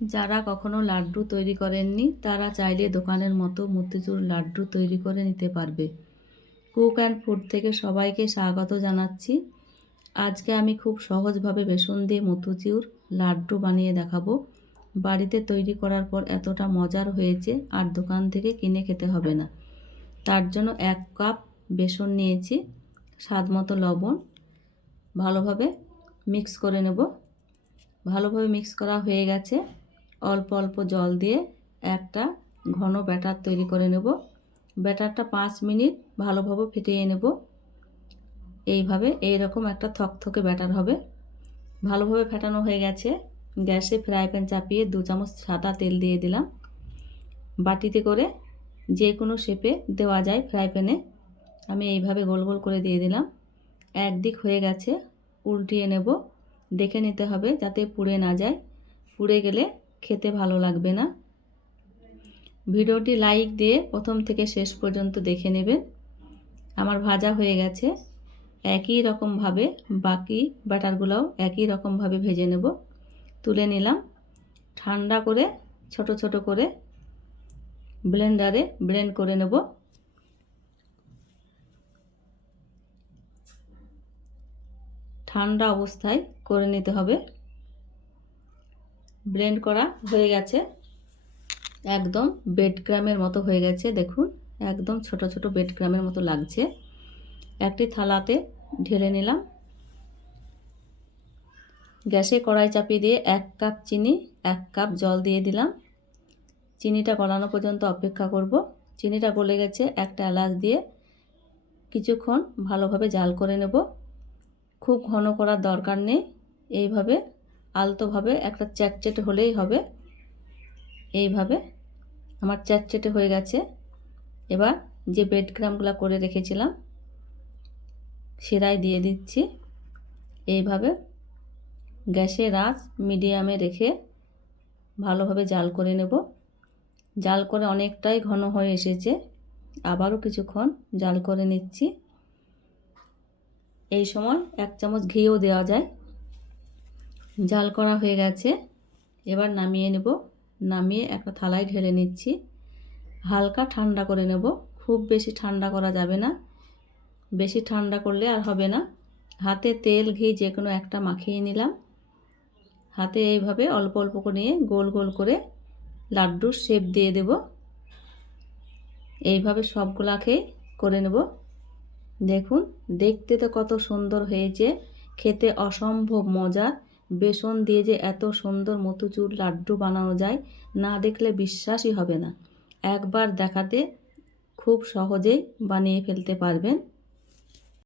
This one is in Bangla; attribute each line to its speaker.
Speaker 1: যারা কখনো লাড্ডু তৈরি করেননি, তারা চাইলে দোকানের মতো মতিচুর লাড্ডু তৈরি করে নিতে পারবে। কুক অ্যান্ড ফুড থেকে সবাইকে স্বাগত জানাচ্ছি। আজকে আমি খুব সহজভাবে বেসন দিয়ে মতিচুর লাড্ডু বানিয়ে দেখাবো। বাড়িতে তৈরি করার পর এতটা মজার হয়েছে, আর দোকান থেকে কিনে খেতে হবে না। তার জন্য এক কাপ বেসন নিয়েছি স্বাদ মতো লবণ। ভালোভাবে মিক্স করে নেব। ভালোভাবে মিক্স করা হয়ে গেছে। অল্প অল্প জল দিয়ে একটা ঘন ব্যাটার তৈরি করে নেব। ব্যাটারটা পাঁচ মিনিট ভালোভাবে ফেটিয়ে নেব। এইভাবে এইরকম একটা থকথকে ব্যাটার হবে। ভালোভাবে ফেটানো হয়ে গেছে। গ্যাসে ফ্রাই প্যান চাপিয়ে দু চামচ সাদা তেল দিয়ে দিলাম। বাটিতে করে যে কোনো শেপে দেওয়া যায় ফ্রাই প্যানে। আমি এইভাবে গোল গোল করে দিয়ে দিলাম। একদিক হয়ে গেছে, উল্টিয়ে নেব। দেখে নিতে হবে যাতে পুড়ে না যায়। পুড়ে গেলে খেতে ভালো লাগবে না। ভিডিওটি লাইক দিয়ে প্রথম থেকে শেষ পর্যন্ত দেখে নেবেন। আমার ভাজা হয়ে গেছে। একই রকমভাবে বাকি ব্যাটারগুলোও একই রকমভাবে ভেজে নেব। তুলে নিলাম। ঠান্ডা করে, ছোট ছোট করে ব্লেন্ডারে ব্লেন্ড করে নেব। ঠান্ডা অবস্থায় করে নিতে হবে। ব্লেন্ড করা হয়ে গেছে। একদম বেড গ্রামের মতো হয়ে গেছে, দেখুন। একদম ছোট ছোট বেড গ্রামের মতো লাগছে। একটি থালাতে ঢেলে নিলাম। গ্যাসে কড়াই চাপিয়ে দিয়ে এক কাপ চিনি, এক কাপ জল দিয়ে দিলাম। চিনিটা গলানো পর্যন্ত অপেক্ষা করব। চিনিটা গলে গেছে, একটা এলাচ দিয়ে কিছুক্ষণ ভালোভাবে জাল করে নেব। খুব ঘন করার দরকার নেই, এইভাবে আলতোভাবে একটা চ্যাটচেটে হলেই হবে। এইভাবে আমার চ্যাটচেটে হয়ে গেছে। এবার যে বেড ক্রামগুলো করে রেখেছিলাম, সেরাই দিয়ে দিচ্ছি। এইভাবে গ্যাসের আঁচ মিডিয়ামে রেখে ভালোভাবে জাল করে নেব। জাল করে অনেকটাই ঘন হয়ে এসেছে। আবারও কিছুক্ষণ জাল করে নিচ্ছি। এই সময় এক চামচ ঘিও দেওয়া যায়। জাল করা হয়ে গেছে। এবার নামিয়ে নেব। নামিয়ে একটা থালায় ঢেলে নিচ্ছি। হালকা ঠান্ডা করে নেব। খুব বেশি ঠান্ডা করা যাবে না। বেশি ঠান্ডা করলে আর হবে না। হাতে তেল, ঘি যে কোনো একটা মাখিয়ে নিলাম। হাতে এইভাবে অল্প অল্প করে নিয়ে গোল গোল করে লাড্ডুর শেপ দিয়ে দেব। এইভাবে সবগুলাকেই করে নেব। দেখুন, দেখতে তো কত সুন্দর হয়েছে। খেতে অসম্ভব মজা বেসন দিয়ে যে এত সুন্দর মতুচুর লাড্ডু বানানো যায়, না দেখলে বিশ্বাসই হবে না। একবার দেখাতে খুব সহজেই বানিয়ে ফেলতে পারবেন।